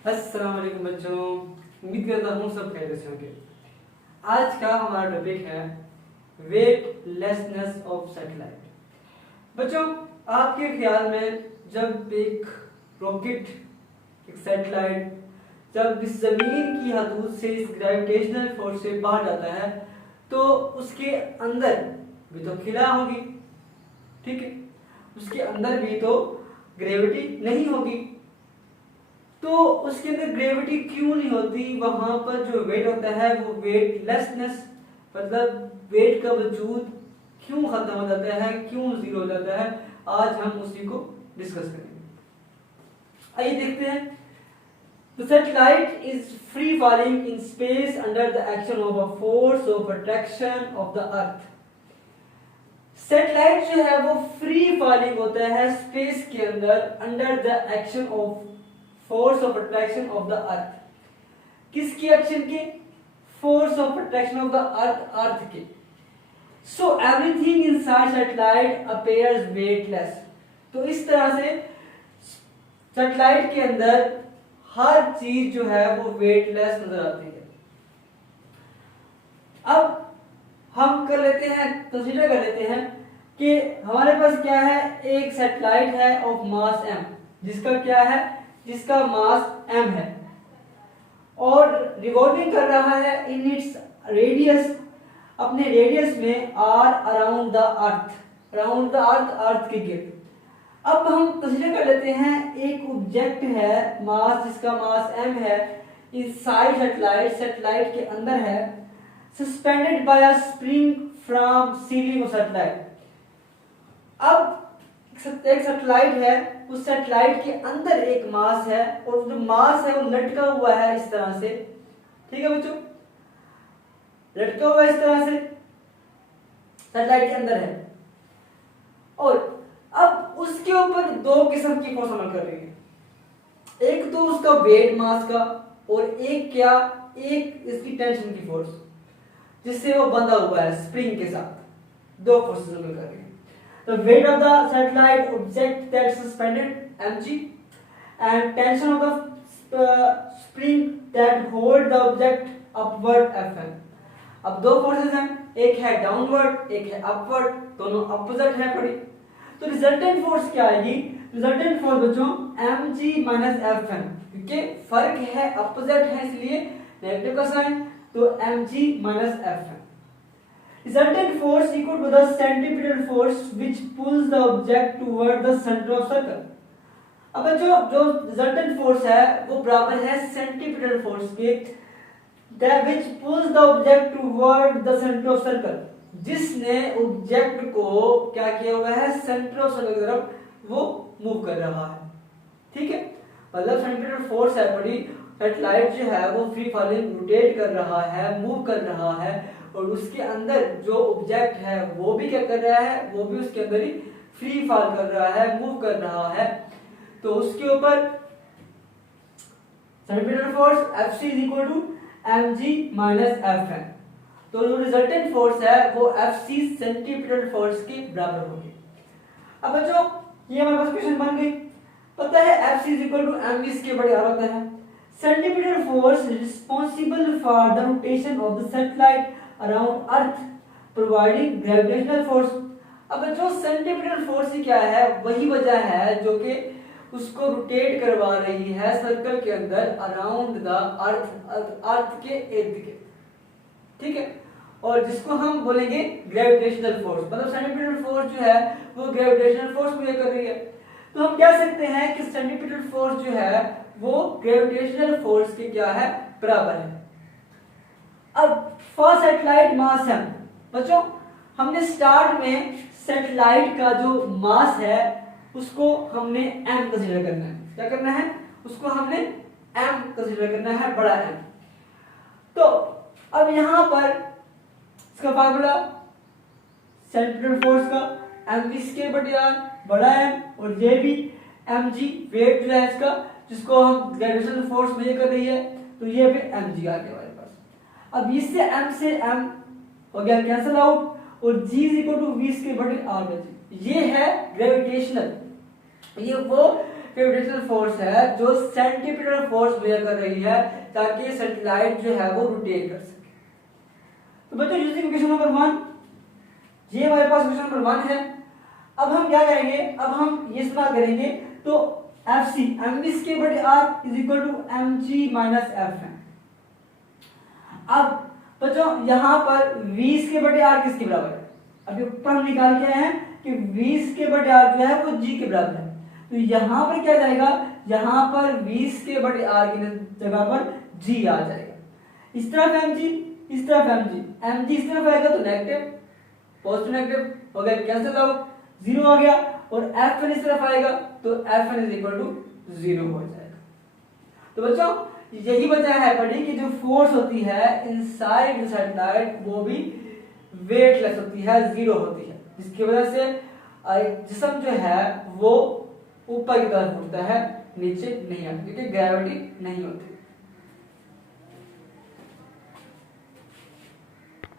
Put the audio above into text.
अस्सलाम वालेकुम बच्चों, उम्मीद करता हूँ सब खैरियत से होंगे। आज का हमारा टॉपिक है वेटलेसनेस ऑफ सैटेलाइट। बच्चों, आपके ख्याल में जब एक रॉकेट, एक सैटेलाइट जब इस जमीन की हदूद से, इस ग्रेविटेशनल फोर्स से बाहर जाता है तो उसके अंदर भी तो खिला होगी, ठीक है, उसके अंदर भी तो ग्रेविटी नहीं होगी। तो उसके अंदर ग्रेविटी क्यों नहीं होती? वहां पर जो वेट होता है वो वेटलेसनेस, मतलब वेट का वजूद क्यों खत्म हो जाता है, क्यों जीरो हो जाता है, आज हम उसी को डिस्कस करेंगे। आइए देखते हैं। The satellite is free falling in space under the action of a force of attraction of the earth. Satellite जो है वो फ्री फॉलिंग होता है स्पेस के अंदर under the action of force of attraction of the earth. किसकी action के? Force of attraction of the earth, earth के। So everything inside satellite appears weightless. तो इस तरह से सैटेलाइट के अंदर हर चीज जो है वो वेटलेस नजर आती है। अब हम कर लेते हैं, कंसीडर कर लेते हैं कि हमारे पास क्या है, एक सैटेलाइट है ऑफ मास m, जिसका क्या है, जिसका मास m है और रिवॉल्विंग कर रहा है इन इट्स रेडियस, अपने रेडियस में r around the earth, around the earth, earth के गिर्द। अब हम कंसीडर कर लेते हैं एक ऑब्जेक्ट है मास, जिसका मास m है, इनसाइड सैटेलाइट, सैटेलाइट के अंदर है, suspended bye a spring from ceiling of satellite. अब एक सैटेलाइट है, उस सैटेलाइट के अंदर एक मास है और जो मास है वो लटका हुआ है इस तरह से, ठीक है बच्चों, लटका हुआ है इस तरह से, सैटेलाइट के अंदर है। और अब उसके ऊपर दो किस्म की फोर्स अमल कर रही है, एक तो उसका वेट मास का और एक क्या, एक इसकी टेंशन की फोर्स, जिससे वो बंधा हुआ है स्प्रिंग के साथ। दो फोर्सेस अमल कर रही है। The weight of the satellite object that is suspended mg and tension of the spring that hold the object upward fn। अब दो फोर्सेस हैं, एक है डाउनवर्ड, एक है अपवर्ड, दोनों अपोजिट है पड़ी। तो रिजल्टेंट फोर्स क्या आएगी? रिजल्टेंट फोर्स बच्चों mg माइनस fn, क्योंकि फर्क है, अपोजिट है, इसलिए नेगेटिव का साइन, तो mg minus fn। Resultant force equal to the centripetal force which pulls the object toward the center of circle। अब जो resultant force है वो बराबर है centripetal force के, that which pulls the object toward the center of circle, जिसने object को क्या किया हुआ है, सेंटर ऑफ सर्कल की तरफ वो मूव कर रहा है, ठीक है। मतलब सेंट्रिपेटल फोर्स है बड़ी, सैटेलाइट जो है वो फ्री फॉलिंग रोटेट कर रहा है, मूव कर रहा है, और उसके अंदर जो ऑब्जेक्ट है वो भी क्या कर रहा है, वो भी उसके अंदर ही फ्री फॉल कर रहा है, मूव कर रहा है। तो उसके ऊपर centripetal force Fc is equal to mg minus Fn। तो जो रिजल्टेंट फोर्स है वो Fc सेंट्रिपेटल फोर्स के बराबर होगी। अब बच्चों ये हमारे पास क्वेश्चन बन गई। पता है Fc is equal to mv इसके बड़े और होता है। Centripetal force responsible for the rotation of the satellite around earth providing gravitational force. अब जो सेंट्रिपेटल फोर्स ही क्या है, वही वजह है जो कि उसको रोटेट करवा रही है सर्कल के अंदर अराउंड द अर्थ, अर्थ के इर्द गिर्द, ठीक है। और जिसको हम बोलेंगे ग्रेविटेशनल फोर्स, मतलब सेंट्रिपेटल फोर्स जो है वो ग्रेविटेशनल फोर्स क्रिएट कर रही है। तो हम कह सकते हैं कि सेंट्रिपेटल फोर्स जो है वो ग्रेविटेशनल फोर्स के क्या है, बराबर है। अब फॉर सैटेलाइट मास m, बच्चों हमने स्टार्ट में सैटेलाइट का जो मास है उसको हमने m कंसीडर करना है। क्या करना है? उसको हमने m कंसीडर करना है, बड़ा M। तो अब यहां पर इसका फार्मूला सेंट्रिपेटल फोर्स का mv स्क्वायर बटे r, बड़ा M, और ये भी mg वेट जो है इसका, जिसको हम ग्रेविटेशनल फोर्स मेजर कर रही है, तो ये भी mg आ गया हमारे पास। अब इससे m से m हो गया कैंसिल आउट, और g equal to v square बटे r बचे। ये है ग्रेविटेशनल, ये वो ग्रेविटेशनल फोर्स है जो सेंटीपिटल फोर्स वेयर कर रही है ताकि सैटेलाइट जो है वो रोटेट कर सके। तो बच्चों यूजिंग क्वेश्चन नंबर 1, ये हमारे पास क्वेश्चन नंबर 1 है। अब हम क्या करेंगे, अब हम ये इस्तेमाल करेंगे तो FC mv स्क्वायर बटे r is equal to mg minus f है। अब बच्चों यहाँ पर v स्क्वायर बटे r किसके बराबर है? अभी ऊपर हम निकाल के आए हैं कि v स्क्वायर बटे r जो है वो g के बराबर है। तो यहाँ पर क्या जाएगा, यहाँ पर v स्क्वायर बटे r की जगह पर g आ जाएगा। इस तरफ mg, इस तरफ mg इस तरफ आएगा तो नेगेटिव, पॉजिटिव नेगेटिव हो गया, कैंसिल आउट, 0 आ गया। और Fn इस तरफ आएगा तो Fn इज इक्वल टू 0 हो जाएगा। तो बच्चों यही बचा है पढ़ी कि जो फोर्स होती है इनसाइड सैटेलाइट वो भी वेटलेस होती है, 0 होती है, जिसकी वजह से जिस्म जो है वो ऊपर की तरफ उठता है, नीचे नहीं आता क्योंकि ग्रेविटी नहीं होती।